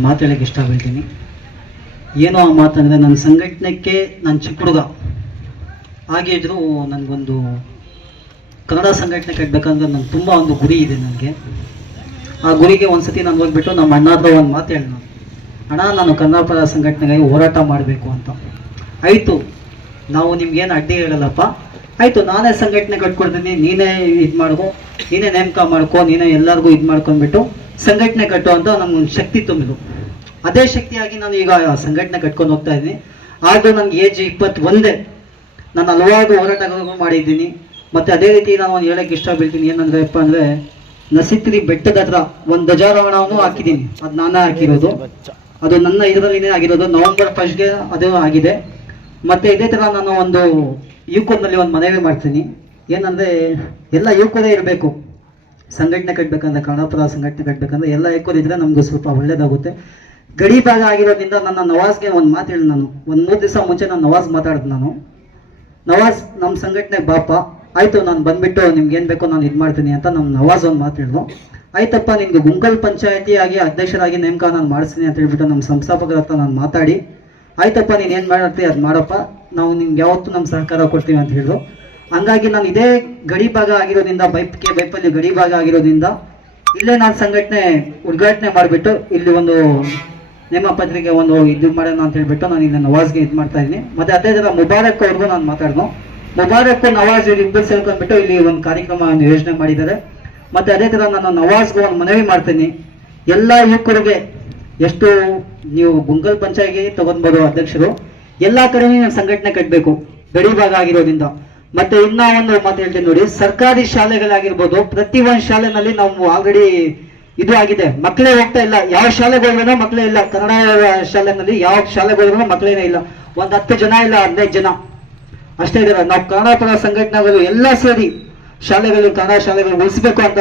ಒಂದು ಮಾತು ಹೇಳಕ್ಕೆ ಇಷ್ಟಪಡ್ತೀನಿ. ಏನೋ ಆ ಮಾತಂದರೆ ನನ್ನ ಸಂಘಟನೆಗೆ ನಾನು ಚಿಕ್ಕ ಹುಡುಗ ಆಗಿದ್ರು ನನಗೊಂದು ಕನ್ನಡ ಸಂಘಟನೆ ಕಟ್ಟಬೇಕಂದ್ರೆ ನನಗೆ ತುಂಬ ಒಂದು ಗುರಿ ಇದೆ. ನನಗೆ ಆ ಗುರಿಗೆ ಒಂದ್ಸತಿ ನಾನು ಹೋಗ್ಬಿಟ್ಟು ನಮ್ಮ ಅಣ್ಣ ಹತ್ರ ಒಂದು ಮಾತು ಹೇಳಿ, ಅಣ್ಣ ನಾನು ಕನ್ನಡ ಪರ ಸಂಘಟನೆಗಾಗಿ ಹೋರಾಟ ಮಾಡಬೇಕು ಅಂತ. ಆಯಿತು, ನಾವು ನಿಮ್ಗೇನು ಅಡ್ಡಿ ಹೇಳಲ್ಲಪ್ಪ, ಆಯಿತು ನಾನೇ ಸಂಘಟನೆ ಕಟ್ಕೊಡ್ತೀನಿ, ನೀನೇ ಇದು ಮಾಡ್ಕೊ, ನೀನೇ ನೇಮಕ ಮಾಡ್ಕೊ, ನೀನೇ ಎಲ್ಲರಿಗೂ ಇದು ಮಾಡ್ಕೊಂಡ್ಬಿಟ್ಟು ಸಂಘಟನೆ ಕಟ್ಟೋ ಅಂತ ನನಗೊಂದು ಶಕ್ತಿ ತುಂಬಿದ್ರು. ಅದೇ ಶಕ್ತಿಯಾಗಿ ನಾನು ಈಗ ಸಂಘಟನೆ ಕಟ್ಕೊಂಡು ಹೋಗ್ತಾ ಇದ್ದೀನಿ. ಆದರೂ ನನಗೆ ಏಜ್ 21. ನಾನು ಹಲವಾರು ಹೋರಾಟಗಳನ್ನು ಮಾಡಿದ್ದೀನಿ. ಮತ್ತು ಅದೇ ರೀತಿ ನಾನು ಒಂದು ಹೇಳೋಕ್ಕೆ ಇಷ್ಟಪಡ್ತೀನಿ, ಏನಂದ್ರಪ್ಪ ಅಂದರೆ ನಸಿತ್ರಿ ಬೆಟ್ಟದ ಹತ್ರ ಒಂದು ಧ್ವಜಾರೋಹಣವನ್ನು ಹಾಕಿದ್ದೀನಿ. ಅದು ನಾನೇ ಹಾಕಿರೋದು, ಅದು ನನ್ನ ಇದರಲ್ಲಿನೇ ಆಗಿರೋದು. ನವೆಂಬರ್ 1ಗೆ ಅದು ಆಗಿದೆ. ಮತ್ತು ಇದೇ ಥರ ನಾನು ಒಂದು ಯುವಕರಲ್ಲಿ ಒಂದು ಮನವಿ ಮಾಡ್ತೀನಿ, ಏನಂದರೆ ಎಲ್ಲ ಯುವಕರೇ ಇರಬೇಕು. ಸಂಘಟನೆ ಕಟ್ಟಬೇಕಂದ್ರೆ, ಕನ್ನಡ ಪರ ಸಂಘಟನೆ ಕಟ್ಟಬೇಕಂದ್ರೆ ಎಲ್ಲ ಯುವಕರಿದ್ದರೆ ನಮಗೂ ಸ್ವಲ್ಪ ಒಳ್ಳೆಯದಾಗುತ್ತೆ. ಗಡಿ ಭಾಗ ಆಗಿರೋದ್ರಿಂದ ನನ್ನ ನವಾಜ್ಗೆ ಒಂದು ಮಾತು ಹೇಳಿ, ನಾನು ಒಂದು 3 ದಿವಸ ಮುಂಚೆ ನಾನು ನವಾಜ್ ಮಾತಾಡಿದೆ. ನವಾಜ್ ನಮ್ಮ ಸಂಘಟನೆ ಬಾಪ, ಆಯಿತು ನಾನು ಬಂದುಬಿಟ್ಟು ನಿಮ್ಗೆ ಏನು ಬೇಕೋ ನಾನು ಇದು ಮಾಡ್ತೀನಿ ಅಂತ ನಮ್ಮ ನವಾಜ್ ಒಂದು ಮಾತು ಹೇಳಿದ್ರು. ಆಯ್ತಪ್ಪ, ನಿಮ್ಗೆ ಗುಂಕಲ್ ಪಂಚಾಯತಿ ಆಗಿ ಅಧ್ಯಕ್ಷರಾಗಿ ನೇಮಕ ನಾನು ಮಾಡಿಸ್ತೀನಿ ಅಂತ ಹೇಳ್ಬಿಟ್ಟು ನಮ್ಮ ಸಂಸ್ಥಾಪಕರ ಹತ್ರ ನಾನು ಮಾತಾಡಿ, ಆಯ್ತಪ್ಪ ನೀನು ಏನು ಮಾಡ್ತೀವಿ ಅದು ಮಾಡಪ್ಪ, ನಾವು ನಿಮ್ಗೆ ಯಾವತ್ತೂ ನಮ್ಮ ಸಹಕಾರ ಕೊಡ್ತೀವಿ ಅಂತ ಹೇಳಿದ್ರು. ಹಂಗಾಗಿ ನಾನು ಇದೇ ಗಡಿ ಭಾಗ ಆಗಿರೋದ್ರಿಂದ, ಬೈಪಲ್ಲಿ ಗಡಿ ಭಾಗ ಆಗಿರೋದ್ರಿಂದ ಇಲ್ಲೇ ನಾನು ಸಂಘಟನೆ ಉದ್ಘಾಟನೆ ಮಾಡಿಬಿಟ್ಟು ಇಲ್ಲಿ ಒಂದು ನೇಮ ಪತ್ರಿಕೆ ಒಂದು ಇದು ಮಾಡೋಣ ಅಂತ ಹೇಳ್ಬಿಟ್ಟು ನಾನು ಇಲ್ಲಿ ನವಾಜ್ಗೆ ಇದು ಮಾಡ್ತಾ ಇದ್ದೀನಿ. ಮತ್ತು ಅದೇ ಥರ ಮುಬಾರಕ್ ಅವ್ರಿಗೂ ನಾನು ಮಾತಾಡಿದ್ನು. ಮುಬಾರಕ್ ನವಾಜ್ ಇಬ್ಬರು ಸೇರ್ಕೊಂಡ್ಬಿಟ್ಟು ಇಲ್ಲಿ ಒಂದು ಕಾರ್ಯಕ್ರಮ ಯೋಜನೆ ಮಾಡಿದ್ದಾರೆ. ಮತ್ತು ಅದೇ ಥರ ನಾನು ನವಾಜ್ಗೂ ಒಂದು ಮನವಿ ಮಾಡ್ತೀನಿ, ಎಲ್ಲ ಯುವಕರಿಗೆ, ಎಷ್ಟು ನೀವು ಗುಂಕಲ್ ಪಂಚಾಯಿತಿ ತಗೊಂಡ್ಬೋದು ಅಧ್ಯಕ್ಷರು, ಎಲ್ಲ ಕಡೆನೇ ನೀವು ಸಂಘಟನೆ ಕಟ್ಟಬೇಕು ಗಡಿ ಭಾಗ ಆಗಿರೋದ್ರಿಂದ. ಮತ್ತೆ ಇನ್ನ ಒಂದು ಮಾತು ಹೇಳ್ತೀನಿ ನೋಡಿ, ಸರ್ಕಾರಿ ಶಾಲೆಗಳಾಗಿರ್ಬೋದು, ಪ್ರತಿ ಒಂದು ಶಾಲೆನಲ್ಲಿ ನಾವು ಆಲ್ರೆಡಿ ಇದು ಆಗಿದೆ, ಮಕ್ಕಳೇ ಹೋಗ್ತಾ ಇಲ್ಲ. ಯಾವ ಶಾಲೆಗಳಿಗೂ ಮಕ್ಕಳೇ ಇಲ್ಲ. ಕನ್ನಡ ಶಾಲೆನಲ್ಲಿ ಯಾವ ಶಾಲೆಗಳಿಗೂ ಮಕ್ಕಳೇನೇ ಇಲ್ಲ. ಒಂದು 10 ಜನ ಇಲ್ಲ, 15 ಜನ ಅಷ್ಟೇ ಇದ್ದಾರೆ. ನಾವು ಕನ್ನಡ ಪರ ಸಂಘಟನೆಗಳು ಎಲ್ಲ ಸೇರಿ ಶಾಲೆಗಳು, ಕನ್ನಡ ಶಾಲೆಗಳು ಉಳಿಸ್ಬೇಕು ಅಂತ